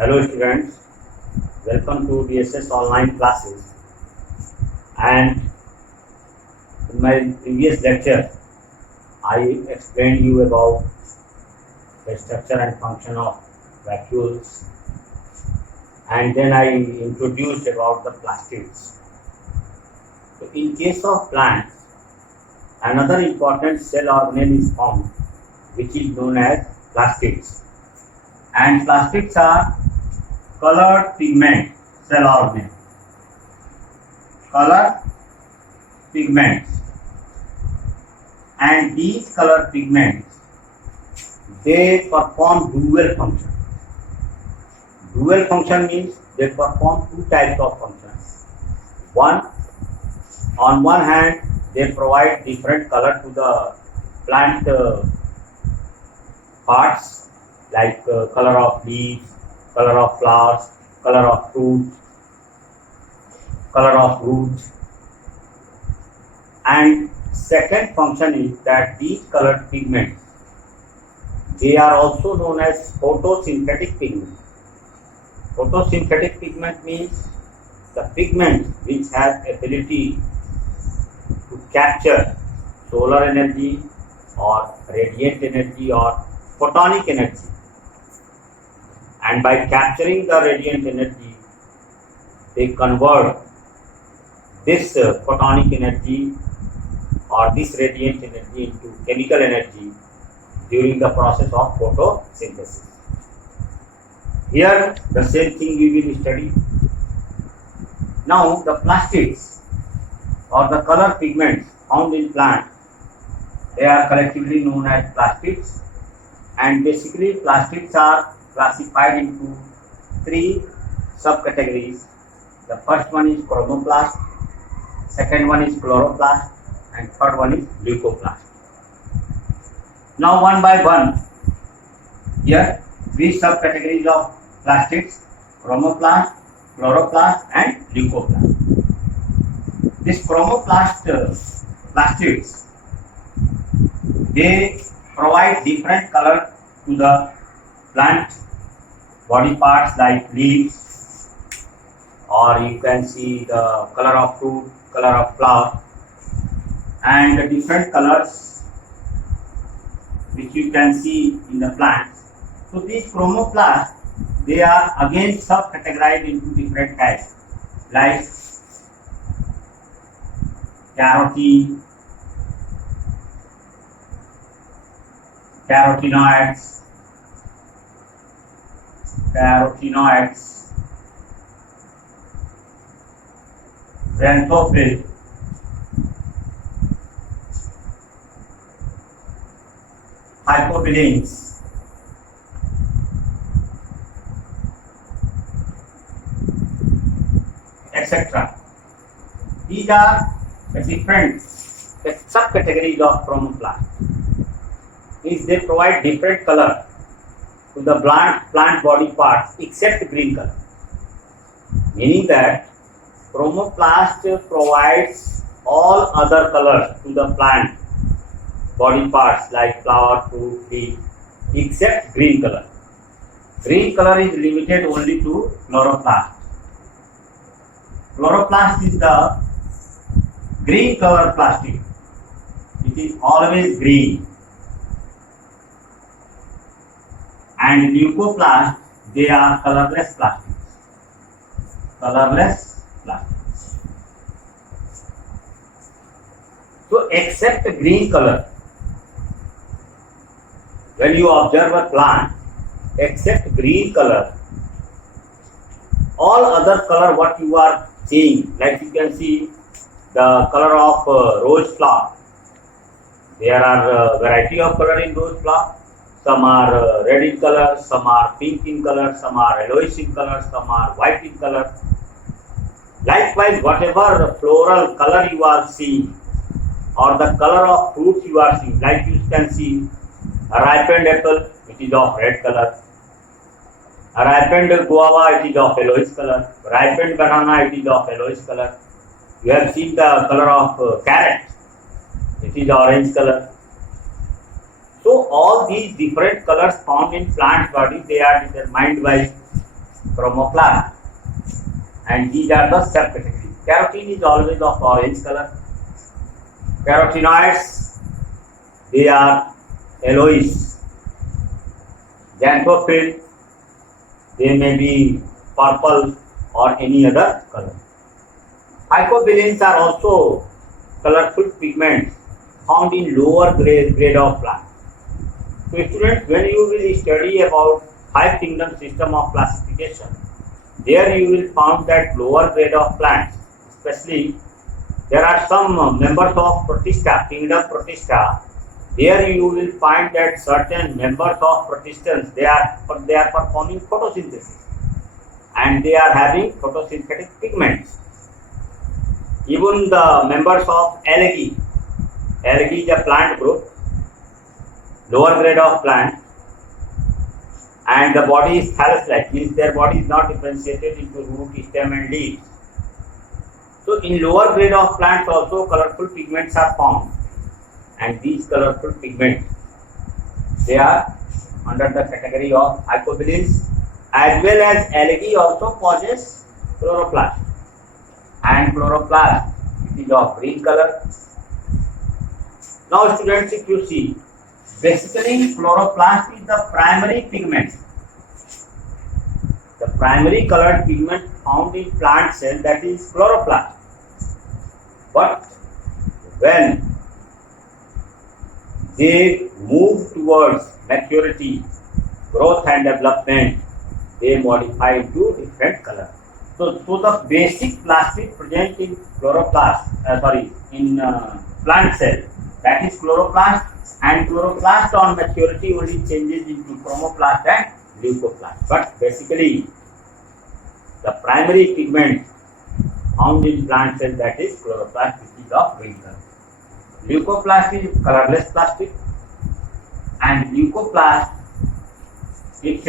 Hello students, welcome to DSS online classes. And in my previous lecture, I explained you about the structure and function of vacuoles, and then I introduced about the plastids. So in case of plants, another important cell organelle is found, which is known as plastids. And plastids are colored pigment cell organelle. Colored pigments, and these colored pigments, they perform dual function. Dual function means they perform two types of functions. On one hand, they provide different color to the plant parts, like color of leaves, color of flowers, color of fruits, color of roots. And second function is that these colored pigments, they are also known as photosynthetic pigment. Photosynthetic pigment means the pigment which has ability to capture solar energy or radiant energy or photonic energy. And by capturing the radiant energy, they convert this photonic energy or this radiant energy into chemical energy during the process of photosynthesis. Here the same thing we will study. Now the plastids or the color pigments found in plants, they are collectively known as plastids, and basically plastids are classified into three subcategories. The first one is chromoplast, second one is chloroplast, and third one is leucoplast. Now one by one, here three subcategories of plastids: chromoplast, chloroplast, and leucoplast. This chromoplast plastids, they provide different color to the plant body parts like leaves, or you can see the color of fruit, color of flower, and the different colors which you can see in the plants. So these chromoplasts, they are again subcategorized into different types like carotene, carotenoids, xanthophyll, hypophilins, etc. These are the different subcategories of chromoplast. Means they provide different color to the plant body parts except green color. Meaning that chromoplast provides all other colors to the plant body parts like flower, fruit, leaf, except green color. Green color is limited only to chloroplast. Chloroplast is the green color plastic. It is always green. And leucoplast, they are colorless plastics. Colorless plastics. So except green color, when you observe a plant, except green color, all other color what you are seeing, like you can see the color of rose flower. There are variety of color in rose flower. Some are red in color, some are pink in color, some are yellowish in color, some are white in color. Likewise, whatever floral color you are seeing, or the color of fruits you are seeing, like you can see a ripened apple, it is of red color. A ripened guava, it is of yellowish color. Ripened banana, it is of yellowish color. You have seen the color of carrot, it is orange color. So all these different colors found in plant body, they are determined by chromoplast, and these are the subcategories. Carotene is always of orange color. Carotenoids, they are yellowish. Xanthophyll, they may be purple or any other color. Phycobilins are also colorful pigments found in lower grade of plants. So students, when you will study about 5 kingdom system of classification, there you will find that lower grade of plants, especially there are some members of Protista, kingdom Protista. There you will find that certain members of Protistans, they are performing photosynthesis and they are having photosynthetic pigments. Even the members of Algae is a plant group, lower grade of plant, and the body is thallus-like, means their body is not differentiated into root, stem and leaves. So in lower grade of plants also colorful pigments are found, and these colorful pigments, they are under the category of phycobilins, as well as algae also possess chloroplast, and chloroplast, it is of green color. Now students, if you see, basically chloroplast is the primary pigment, the primary colored pigment found in plant cell, that is chloroplast. But when they move towards maturity, growth and development, they modify into different color. So the basic plastic present in chloroplast, in plant cell, that is chloroplast, and chloroplast on maturity only changes into chromoplast and leucoplast. But basically, the primary pigment found in plant cell, that is chloroplast, which is of green color. Leucoplast is colorless plastic, and leucoplast, if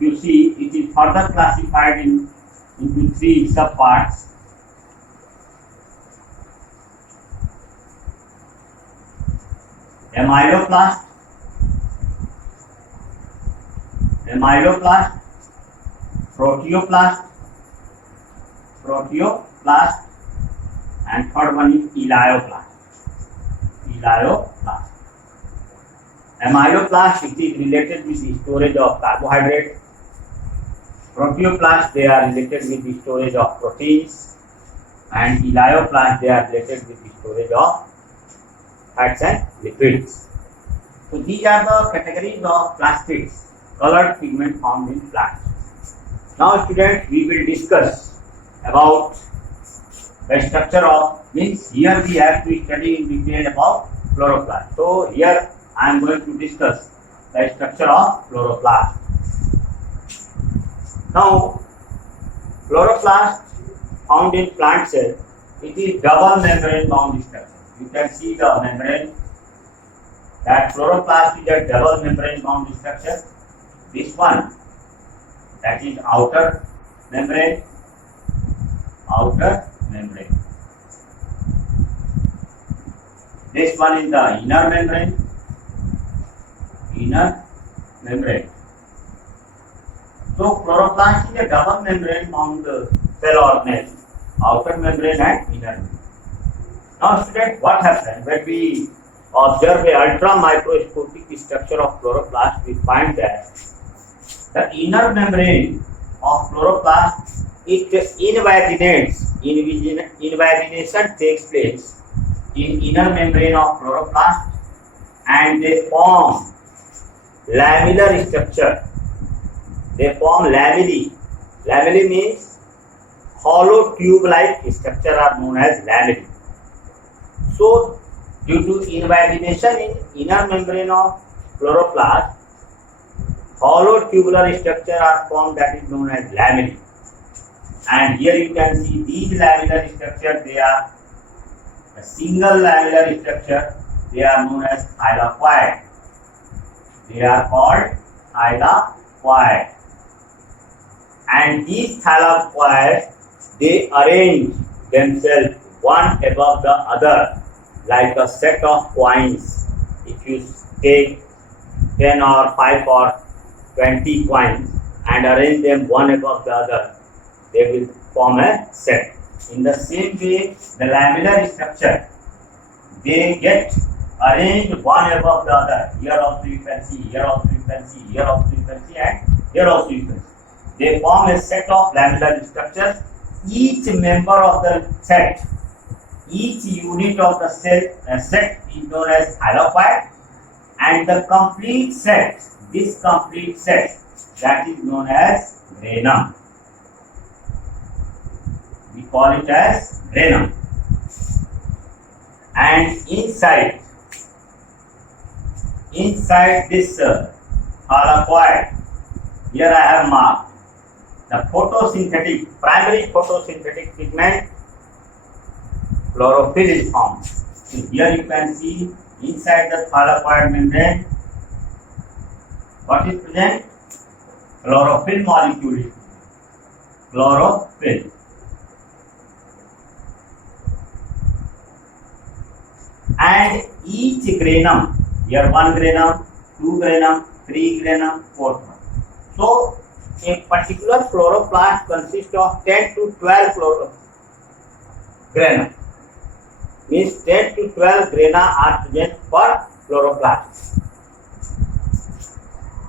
you see, it is further classified into 3 subparts. Amyloplast, proteoplast, and third one is elioplast. Amyloplast, it is related with the storage of carbohydrate. Proteoplast, they are related with the storage of proteins, and elioplast, they are related with the storage of fats and lipids. So these are the categories of plastics, colored pigment found in plants. Now students, we will discuss about the structure of, means here we have to study in detail about chloroplast. So here I am going to discuss the structure of chloroplast. Now chloroplast found in plant cell, it is double membrane bound structure. You can see the membrane, that chloroplast is a double membrane bound structure. This one, that is outer membrane. This one is the inner membrane. So chloroplast is a double membrane bound cell organelle, outer membrane and inner membrane. Now students, what happens when we observe a ultra microscopic structure of chloroplast? We find that the inner membrane of chloroplast, it invaginates. Invagination takes place in inner membrane of chloroplast, and they form lamellar structure. They form lamellae. Lamellae means hollow tube-like structure are known as lamellae. So, due to invagination in inner membrane of chloroplast, hollow tubular structure are formed, that is known as lamellae. And here you can see these lamellar structures, they are a single lamellar structure, they are known as thylakoid. They are called thylakoid. And these thylakoids, they arrange themselves one above the other like a set of coins. If you take 10 or 5 or 20 coins, and arrange them one above the other, they will form a set. In the same way, the lamellar structure, they get arranged one above the other. Here also you can see, here also you can see, here also you can see, and here also you can see. They form a set of lamellar structures. Each member of the set, each unit of the set is known as thylakoid, and the complete set, this complete set, that is known as granum. We call it as granum. And inside this thylakoid, here I have marked the primary photosynthetic pigment, chlorophyll is formed. So here you can see inside the thylakoid membrane, what is present? Chlorophyll molecule is chlorophyll. And each granum, here 1 granum, 2 granum, 3 granum, 4 granum. So a particular chloroplast consists of 10 to 12 granum. Means 10 to 12 grana are present per chloroplast.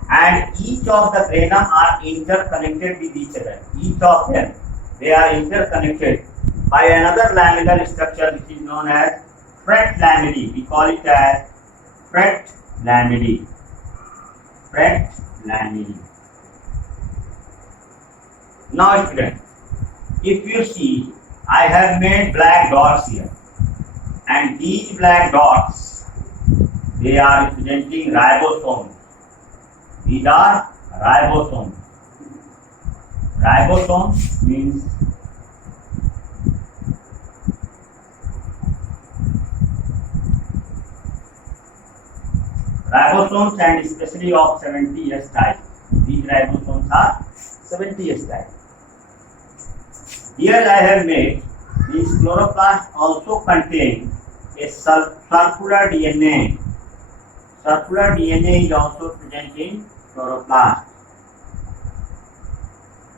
And each of the grana are interconnected with each other. Each of them, they are interconnected by another lamellar structure which is known as fret lamellae. We call it as fret lamellae. Fret lamellae. Now students, if you see, I have made black dots here, and these black dots, they are representing ribosomes. These are ribosomes. Ribosomes means ribosomes, and especially of 70S type. These ribosomes are 70S type. Here I have made these chloroplasts also contain a circular DNA. Circular DNA is also present in chloroplast,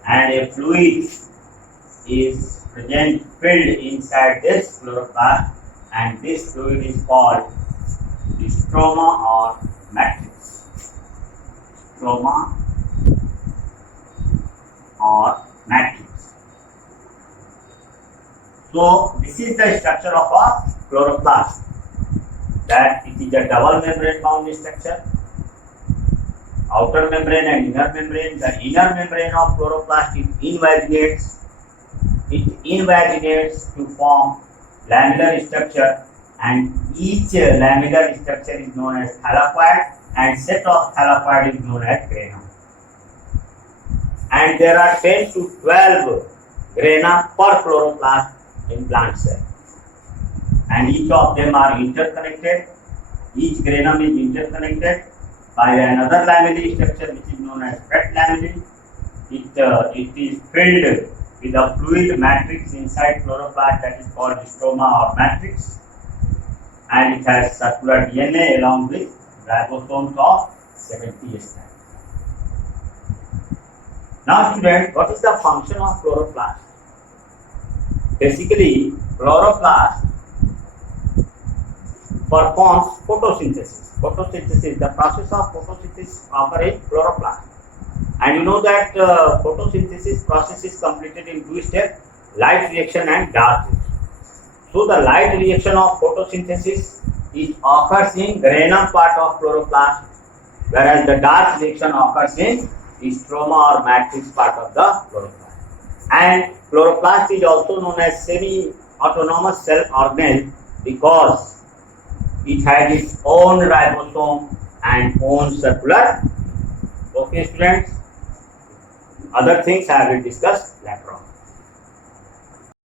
and a fluid is present filled inside this chloroplast, and this fluid is called the stroma or matrix. Stroma or matrix. So this is the structure of a chloroplast, that it is a double membrane bound structure, outer membrane and inner membrane. The inner membrane of chloroplast invaginates to form lamellar structure, and each lamellar structure is known as thylakoid, and set of thylakoid is known as granum. And there are 10 to 12 grana per chloroplast in plant cell, and each of them are interconnected. Each granum is interconnected by another lamellae structure which is known as fret lamellae. It is filled with a fluid matrix inside chloroplast, that is called stroma or matrix, and it has circular DNA along with ribosomes of 70S type. Now students, what is the function of chloroplast? Basically, chloroplast performs photosynthesis. Photosynthesis, the process of photosynthesis occurs in chloroplast. And you know that photosynthesis process is completed in 2 steps, light reaction and dark reaction. So the light reaction of photosynthesis occurs in granum part of chloroplast, whereas the dark reaction occurs in the stroma or matrix part of the chloroplast. And chloroplast is also known as semi-autonomous cell organelle because it has its own ribosome and own circular. Okay students, other things I will discuss later on.